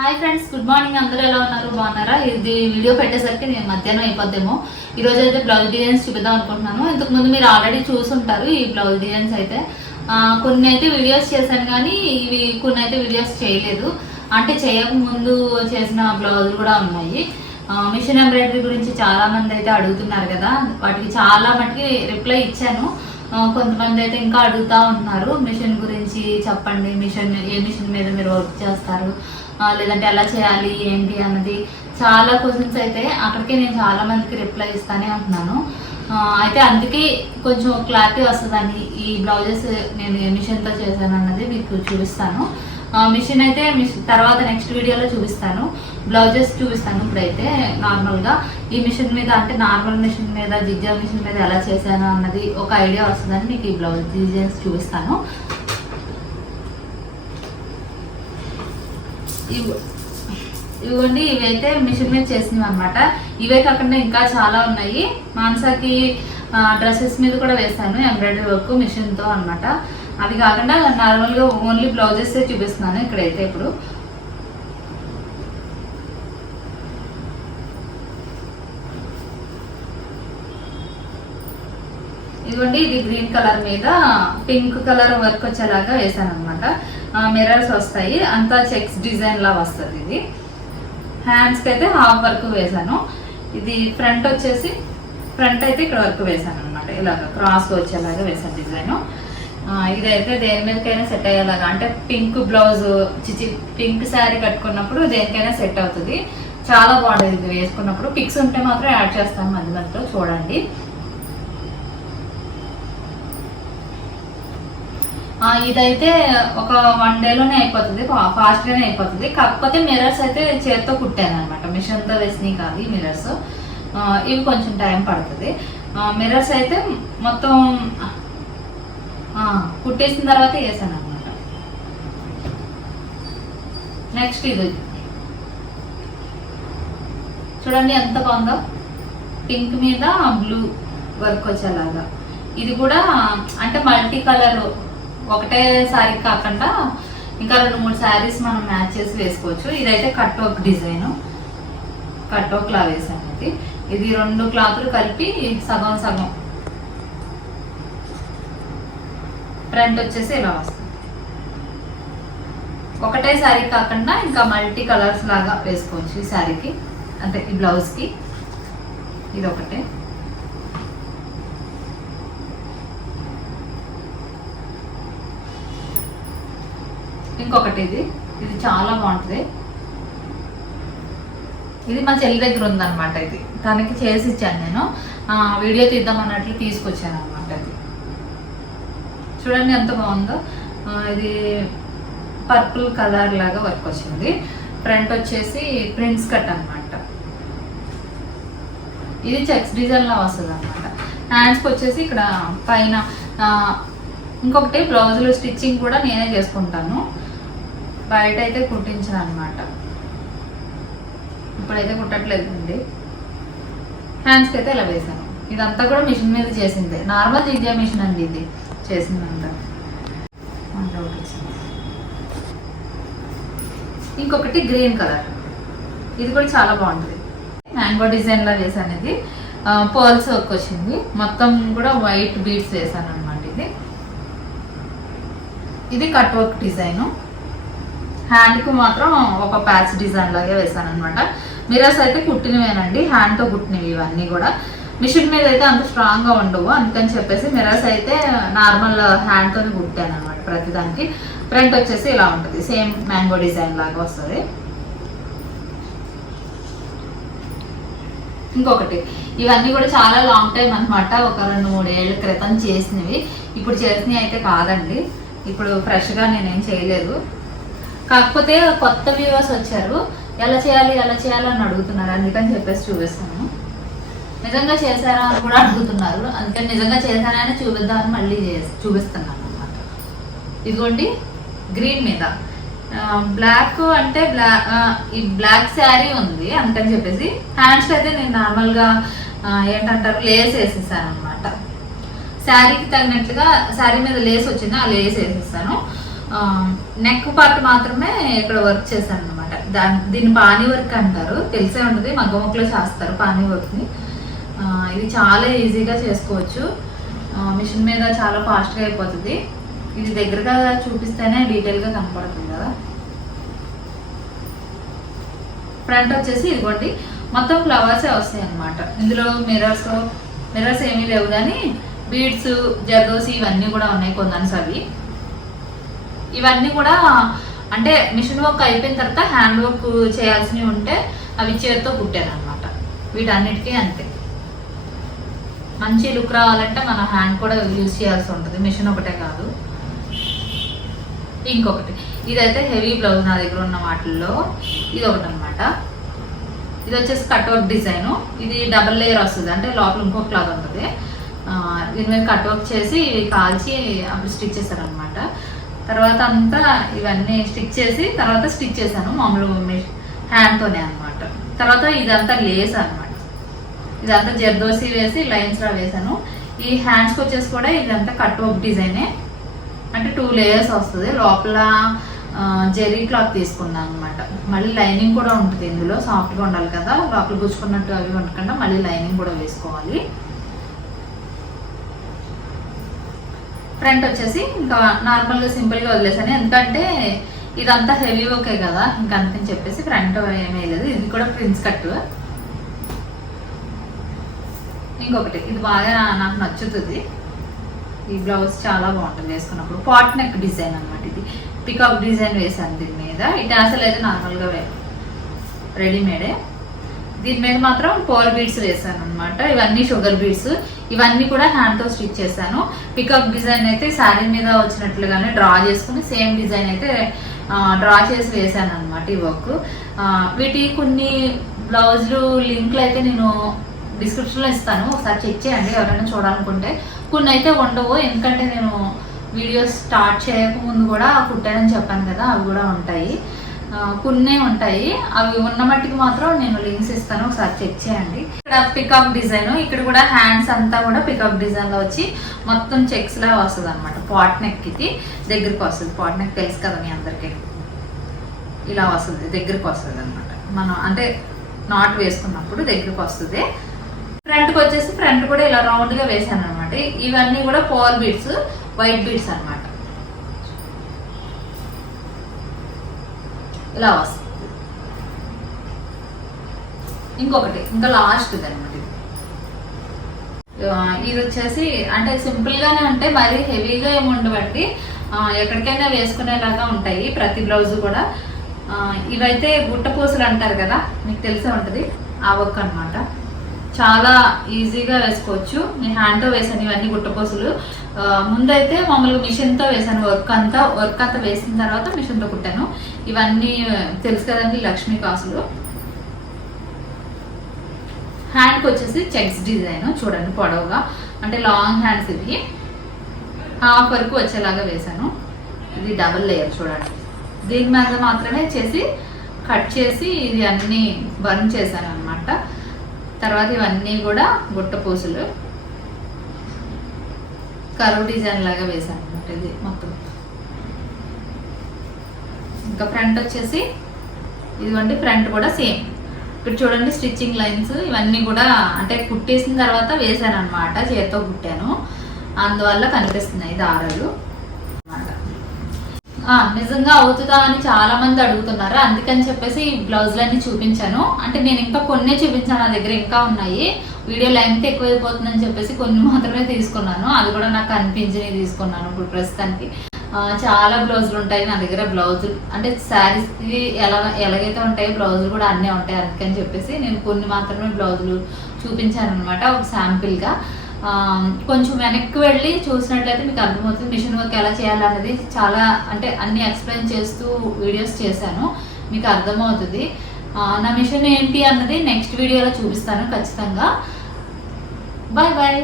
Hi friends, good morning. అందరూ ఎలా ఉన్నారు? బాగున్నారా? ఇది వీడియో పెట్టేసరికి నేను మధ్యాహ్నం అయిపోద్దేమో. ఈ రోజు అయితే బ్లౌజ్ డిజైన్స్ చూపిద్దాం అనుకుంటున్నాను. ఇంతకు ముందు మీరు ఆల్రెడీ చూసుంటారు ఈ బ్లౌజ్ డిజైన్స్ అయితే. కొన్ని అయితే వీడియోస్ చేశాను, కానీ ఇవి కొన్ని అయితే వీడియోస్ చేయలేదు. అంటే చేయక ముందు చేసిన బ్లౌజులు కూడా ఉన్నాయి. మిషన్ ఎంబ్రాయిడరీ గురించి చాలా మంది అయితే అడుగుతున్నారు కదా, వాటికి చాలా మటుకి రిప్లై ఇచ్చాను. కొంతమంది అయితే ఇంకా అడుగుతూ ఉంటున్నారు, మిషన్ గురించి చెప్పండి, ఏ మిషన్ మీద మీరు వర్క్ చేస్తారు, లేదంటే ఎలా చేయాలి ఏంటి అన్నది చాలా క్వశ్చన్స్ అయితే అక్కడికి నేను చాలా మందికి రిప్లై ఇస్తానే ఉంటున్నాను. అయితే అందుకే కొంచెం క్లారిటీ వస్తుందని ఈ బ్లౌజెస్ నేను ఏ మిషన్తో చేశాను అన్నది మీకు చూపిస్తాను. మిషన్ అయితే తర్వాత నెక్స్ట్ వీడియోలో చూపిస్తాను, బ్లౌజెస్ చూపిస్తాను. ఇప్పుడైతే నార్మల్గా ఈ మిషన్ మీద, అంటే నార్మల్ మిషన్ మీద, జిగ్జా మిషన్ మీద ఎలా చేశాను అన్నది ఒక ఐడియా వస్తుందని మీకు ఈ బ్లౌజ్ డిజైన్స్ చూపిస్తాను. ఇవ్వండి, ఇవైతే మిషన్ మీద చేసినవి అనమాట. ఇవే కాకుండా ఇంకా చాలా ఉన్నాయి. మాన్సాకి డ్రెస్సెస్ మీద కూడా వేసాను ఎంబ్రాయిడరీ వర్క్ మిషన్తో అనమాట. అది కాకుండా నార్మల్గా ఓన్లీ బ్లౌజెస్ చూపిస్తున్నాను ఇక్కడైతే. ఇప్పుడు ఇదిగోండి, ఇది గ్రీన్ కలర్ మీద పింక్ కలర్ వర్క్ వచ్చేలాగా వేసాను అనమాట. మిర్రర్స్ వస్తాయి, అంతా చెక్స్ డిజైన్ లా వస్తుంది. ఇది హ్యాండ్స్కి అయితే హాఫ్ వర్క్ వేసాను. ఇది ఫ్రంట్ వచ్చేసి ఫ్రంట్ అయితే ఇక్కడ వర్క్ వేసాను అనమాట. ఇలాగ క్రాస్ వచ్చేలాగా వేసాను డిజైన్. ఇదైతే దేని మీదకైనా సెట్ అయ్యేలాగా, అంటే పింక్ బ్లౌజ్ పింక్ శారీ కట్టుకున్నప్పుడు దేనికైనా సెట్ అవుతుంది. చాలా బాగుంటుంది ఇది వేసుకున్నప్పుడు. పిక్స్ ఉంటే మాత్రం యాడ్ చేస్తాను మధ్య మధ్యలో, చూడండి. ఇదైతే ఒక 1 డేలోనే అయిపోతుంది, ఫాస్ట్గానే అయిపోతుంది. కాకపోతే మిర్రర్స్ అయితే చేతితో కుట్టాను అనమాట, మిషన్తో వేసినవి కాదు ఈ మిర్రర్స్. ఇవి కొంచెం టైం పడుతుంది. మిర్రర్స్ అయితే మొత్తం కుట్టేసిన తర్వాత వేసాను అనమాట. నెక్స్ట్ ఇది చూడండి ఎంత బాగుందో, పింక్ మీద బ్లూ వర్క్ వచ్చేలాగా. ఇది కూడా అంటే మల్టీ కలర్, ఒకటే శారీ కాకుండా ఇంకా 2-3 శారీస్ మనం మ్యాచ్ చేసి వేసుకోవచ్చు. ఇదైతే cut work design, cut work లా వేసాను. ఇది 2 క్లాతులు కలిపి సగం సగం. ఫ్రంట్ వచ్చేసి ఇలా వస్తుంది. ఒకటే శారీ కాకుండా ఇంకా మల్టీ కలర్స్ లాగా వేసుకోవచ్చు ఈ శారీకి, అంటే ఈ బ్లౌజ్కి. ఇది ఒకటే. ఇంకొకటి ఇది చాలా బాగుంటుంది. ఇది మా చెల్లి దగ్గర ఉందన్నమాట. ఇది తనకి చేసి ఇచ్చాను నేను, వీడియో తీద్దాం అన్నట్లు తీసుకొచ్చాను అనమాట. ఇది చూడండి ఎంత బాగుందో. ఇది పర్పుల్ కలర్ లాగా వర్క్ వచ్చింది. ఫ్రంట్ వచ్చేసి ప్రింట్స్ కట్ అనమాట. ఇది చెక్స్ డిజైన్ లా వస్తుంది అనమాట. హ్యాండ్స్కి వచ్చేసి ఇక్కడ పైన ఇంకొకటి బ్లౌజులు స్టిచ్చింగ్ కూడా నేనే చేసుకుంటాను, బయట అయితే కుట్టించాను అనమాట. ఇప్పుడైతే కుట్టట్లేదండి. హ్యాండ్స్కి అయితే ఇలా వేసాను. ఇదంతా కూడా మిషన్ మీద చేసిందే, నార్మల్ జిగ్జా మిషన్ అండి ఇది చేసిందంతా. ఇంకొకటి గ్రీన్ కలర్, ఇది కూడా చాలా బాగుంటుంది. మ్యాంగో డిజైన్ లా వేసాను. ఇది పర్ల్స్ వర్క్ వచ్చింది, మొత్తం కూడా వైట్ బీడ్స్ వేసాను అనమాట. ఇది కట్ వర్క్ డిజైన్. హ్యాండ్కి మాత్రం ఒక ప్యాచ్ డిజైన్ లాగే వేసాను అనమాట. మిర్రర్స్ అయితే కుట్టినవేనండి, హ్యాండ్తో కుట్టినవి ఇవన్నీ కూడా. మిషన్ మీద అయితే అంత స్ట్రాంగ్గా ఉండవు, అందుకని చెప్పేసి మిర్రర్స్ అయితే నార్మల్ హ్యాండ్తోనే కుట్టాను అనమాట ప్రతిదానికి. ఫ్రంట్ వచ్చేసి ఇలా ఉంటుంది, సేమ్ మ్యాంగో డిజైన్ లాగా వస్తుంది. ఇంకొకటి, ఇవన్నీ కూడా చాలా లాంగ్ టైం అనమాట, ఒక 2-3 ఏళ్ళ క్రితం చేసినవి. ఇప్పుడు చేసినవి అయితే కాదండి, ఇప్పుడు ఫ్రెష్గా నేనేం చేయలేదు. కాకపోతే కొత్త వ్యూవర్స్ వచ్చారు, ఎలా చేయాలి అని అడుగుతున్నారు, అందుకని చెప్పేసి చూపిస్తాను. నిజంగా చేశారా అని కూడా అడుగుతున్నారు, అందుకని నిజంగా చేశానని చూపిద్దామని మళ్ళీ చూపిస్తున్నాను అనమాట. ఇదిగోండి, గ్రీన్ మీద బ్లాక్, అంటే ఈ బ్లాక్ శారీ ఉంది అందుకని చెప్పేసి హ్యాండ్స్ అయితే నేను నార్మల్గా ఏంటంటారు లేస్ వేసేసాను అనమాట. శారీకి తగినట్లుగా శారీ మీద లేస్ వచ్చింది, ఆ లేస్ వేసేసాను. నెక్ పార్ట్ మాత్రమే ఇక్కడ వర్క్ చేశాను అనమాట. అనమాట. దీన్ని పానీ వర్క్ అంటారు, తెలిసే ఉంటుంది, మగ్గ ముక్కలో చేస్తారు పానీ వర్క్ని. ఇది చాలా ఈజీగా చేసుకోవచ్చు, మిషన్ మీద చాలా ఫాస్ట్గా అయిపోతుంది. ఇది దగ్గరగా చూపిస్తేనే డీటెయిల్గా కనపడుతుంది కదా. ఫ్రంట్ వచ్చేసి ఇదిగోండి మొత్తం ఫ్లవర్సే వస్తాయి అన్నమాట. ఇందులో మిర్రర్స్ ఏమీ లేవు, కానీ బీడ్స్, జర్దోసి ఇవన్నీ కూడా ఉన్నాయి కొందన్స్. ఇవన్నీ కూడా అంటే మిషన్ వర్క్ అయిపోయిన తర్వాత హ్యాండ్ వర్క్ చేయాల్సినవి ఉంటే అవి చేతితో కుట్టాను అనమాట. వీటన్నిటికీ అంతే. మంచి లుక్ రావాలంటే మన హ్యాండ్ కూడా యూజ్ చేయాల్సి ఉంటుంది, మిషన్ ఒకటే కాదు. ఇంకొకటి ఇదైతే హెవీ బ్లౌజ్ నా దగ్గర ఉన్న వాటిల్లో ఇది ఒకటి అనమాట. ఇది వచ్చేసి కట్ వర్క్ డిజైన్. ఇది డబల్ లేయర్ వస్తుంది, అంటే లోపల ఇంకో క్లాత్ ఉంటుంది. దీని మీద కట్ వర్క్ చేసి ఇవి కాల్చి అప్పుడు స్టిచ్ చేశారనమాట. తర్వాత అంతా ఇవన్నీ స్టిచ్ చేసి తర్వాత స్టిచ్ చేశాను మామూలు హ్యాండ్తోనే అనమాట. తర్వాత ఇదంతా లేస్ అనమాట. ఇదంతా జర్దోసి వేసి లైన్స్లా వేసాను. ఈ హ్యాండ్స్కి వచ్చేసి కూడా ఇదంతా కట్ వర్క్ డిజైనే, అంటే 2 లేయర్స్ వస్తుంది. లోపల జెరీ క్లాత్ తీసుకున్నాను అనమాట. మళ్ళీ లైనింగ్ కూడా ఉంటుంది ఇందులో, సాఫ్ట్గా ఉండాలి కదా, లోపల గుచ్చుకున్నట్టు అవి ఉండకుండా మళ్ళీ లైనింగ్ కూడా వేసుకోవాలి. ఫ్రంట్ వచ్చేసి ఇంకా నార్మల్గా సింపుల్గా వదిలేసాను, ఎందుకంటే ఇదంతా హెవీ వర్కే కదా, ఇంకా అందుకని చెప్పేసి ఫ్రంట్ ఏమీ లేదు. ఇది కూడా ప్రిన్స్ కట్. ఇంకొకటి ఇది బాగా నాకు నచ్చుతుంది, ఈ బ్లౌజ్ చాలా బాగుంటుంది వేసుకున్నప్పుడు. పాట్ నెక్ డిజైన్ అనమాట. ఇది పికాక్ డిజైన్ వేసాను దీని మీద. ఈ టాసల్ అయితే నార్మల్గా రెడీమేడే. దీని మీద మాత్రం పోల్ బీడ్స్ వేసాను అనమాట. ఇవన్నీ షుగర్ బీడ్స్. ఇవన్నీ కూడా హ్యాండ్తో స్టిచ్ చేశాను. పికాక్ డిజైన్ అయితే శారీ మీద వచ్చినట్లుగానే డ్రా చేసుకుని సేమ్ డిజైన్ అయితే డ్రా చేసి వేసాను అనమాట ఈ వర్క్. వీటి కొన్ని బ్లౌజులు లింక్లు అయితే నేను డిస్క్రిప్షన్లో ఇస్తాను, ఒకసారి చెక్ చేయండి ఎవరైనా చూడాలనుకుంటే. కొన్ని అయితే ఉండవు, ఎందుకంటే నేను వీడియోస్ స్టార్ట్ చేయకముందు కూడా కుట్టానని చెప్పాను కదా, అవి కూడా ఉంటాయి. కొన్ని ఉంటాయి, అవి ఉన్న మట్టికి మాత్రం నేను లింక్స్ ఇస్తాను, ఒకసారి చెక్ చేయండి. ఇక్కడ పికాక్ డిజైన్, ఇక్కడ కూడా హ్యాండ్స్ అంతా కూడా పికాక్ డిజైన్లో వచ్చి మొత్తం చెక్స్ లా వస్తుంది అనమాట. పాట్ నెక్ ఇది దగ్గరికి వస్తుంది. పాట్ నెక్ తెలుసు కదా మీ అందరికీ, ఇలా వస్తుంది, దగ్గరికి వస్తుంది అనమాట. మనం అంటే నాట్ వేసుకున్నప్పుడు దగ్గరికి వస్తుంది. ఫ్రంట్కి వచ్చేసి ఫ్రంట్ కూడా ఇలా రౌండ్గా వేసాను అనమాట. ఇవన్నీ కూడా పోల్ బీడ్స్, వైట్ బీడ్స్ అనమాట. ఇలా వస్తుంది. ఇంకొకటి ఇంకా లాస్ట్ అనమాట. ఇది వచ్చేసి అంటే సింపుల్గానే ఉంటాయి, మరీ హెవీగా ఏమి ఉండబట్టి ఎక్కడికైనా వేసుకునేలాగా ఉంటాయి ప్రతి బ్లౌజ్ కూడా. ఇవైతే గుట్ట పూసలు అంటారు కదా, మీకు తెలిసే ఉంటుంది, ఆ వర్క్ అనమాట. చాలా ఈజీగా వేసుకోవచ్చు. నేను హ్యాండ్తో వేసాను ఇవన్నీ గుట్టపోసులు. ముందైతే మామూలుగా మిషన్తో వేసాను వర్క్ అంతా వేసిన తర్వాత మిషన్తో కుట్టాను. ఇవన్నీ తెలుసు కదండి, లక్ష్మీ కాసులు. హ్యాండ్కి వచ్చేసి చెక్స్ డిజైన్ చూడండి, పొడవుగా అంటే లాంగ్ హ్యాండ్స్. ఇవి హాఫ్ వరకు వచ్చేలాగా వేసాను. ఇది డబుల్ లేయర్ చూడండి. దీని మీద మాత్రమే చేసి కట్ చేసి ఇది అన్నీ బర్న్ చేశాను అనమాట. తర్వాత ఇవన్నీ కూడా గుట్ట పూసలు కరువు డిజైన్ లాగా వేసాను అనమాట. ఇది మొత్తం. ఇంకా ఫ్రంట్ వచ్చేసి ఇదిగోండి, ఫ్రంట్ కూడా సేమ్. ఇక్కడ చూడండి స్టిచ్చింగ్ లైన్స్ ఇవన్నీ కూడా అంటే కుట్టేసిన తర్వాత వేసాను అనమాట, చేతితో కుట్టాను, అందువల్ల కనిపిస్తున్నాయి దారాలు. నిజంగా అవుతుందా అని చాలా మంది అడుగుతున్నారు, అందుకని చెప్పేసి ఈ బ్లౌజులన్నీ చూపించాను. అంటే నేను ఇంకా కొన్ని చూపించాను, నా దగ్గర ఇంకా ఉన్నాయి. వీడియో లెంగ్త్ ఎక్కువైపోతుందని చెప్పేసి కొన్ని మాత్రమే తీసుకున్నాను, అది కూడా నాకు అనిపించినవి తీసుకున్నాను. ఇప్పుడు ప్రస్తుతానికి చాలా బ్లౌజులు ఉంటాయి నా దగ్గర. బ్లౌజులు అంటే శారీస్కి ఎలాగైతే ఉంటాయో బ్లౌజులు కూడా అన్నీ ఉంటాయి, అందుకని చెప్పేసి నేను కొన్ని మాత్రమే బ్లౌజులు చూపించాను అనమాట, ఒక శాంపిల్గా. కొంచెం వెనక్కి వెళ్ళి చూసినట్లయితే మీకు అర్థమవుతుంది మిషన్ వర్క్ ఎలా చేయాలన్నది. చాలా అంటే అన్ని ఎక్స్ప్లెయిన్ చేస్తూ వీడియోస్ చేశాను, మీకు అర్థమవుతుంది. నా మిషన్ ఏంటి అన్నది నెక్స్ట్ వీడియోలో చూపిస్తాను ఖచ్చితంగా. Bye bye.